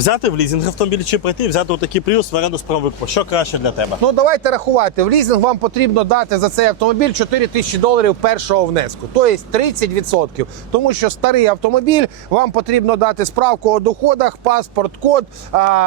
Взяти в лізинг автомобіль чи прийти, взяти отакий Prius в оренду з правом. Що краще для тебе? Ну давайте рахувати. В лізинг вам потрібно дати за цей автомобіль 4 тисячі доларів першого внеску, тобто 30%. Тому що старий автомобіль вам потрібно дати справку о доходах, паспорт, код,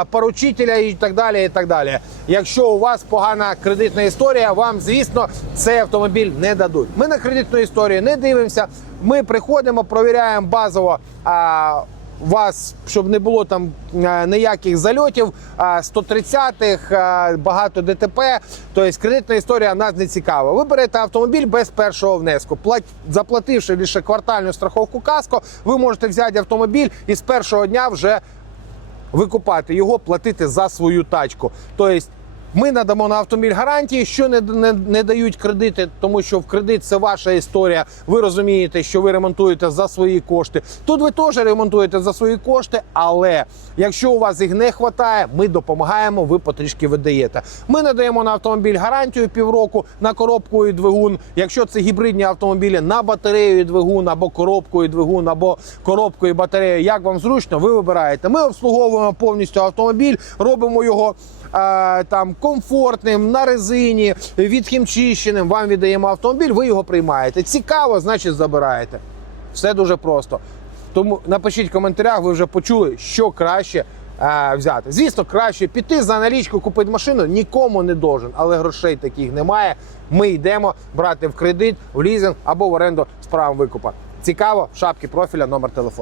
поручителя і так далі. І так далі. Якщо у вас погана кредитна історія, вам звісно цей автомобіль не дадуть. Ми на кредитну історію не дивимося. Ми приходимо, провіряємо базово. А, вас, щоб не було там е, ніяких зальотів, а, 130-х, багато ДТП. Тобто кредитна історія нас не цікава. Ви берете автомобіль без першого внеску. Заплативши лише квартальну страховку каско, ви можете взяти автомобіль і з першого дня вже викупати його, платити за свою тачку. Тобто ми надамо на автомобіль гарантії, що не, не, не дають кредити, тому що в кредит це ваша історія. Ви розумієте, що ви ремонтуєте за свої кошти. Тут ви теж ремонтуєте за свої кошти, але якщо у вас їх не вистачає, ми допомагаємо, ви потрішки видаєте. Ми надаємо на автомобіль гарантію півроку на коробку і двигун. Якщо це гібридні автомобілі на батарею і двигун, або коробку і двигун, або коробку і батарею, як вам зручно, ви вибираєте. Ми обслуговуємо повністю автомобіль, робимо його е, там комфортним на резині, відхімчищеним. Вам віддаємо автомобіль, ви його приймаєте. Цікаво, значить забираєте. Все дуже просто. Тому напишіть в коментарях, ви вже почули, що краще е, взяти. Звісно, краще піти за налічку, купити машину нікому не должен, але грошей таких немає. Ми йдемо брати в кредит, в лізинг або в оренду з правом викупа. Цікаво, в шапці профіля, номер телефону.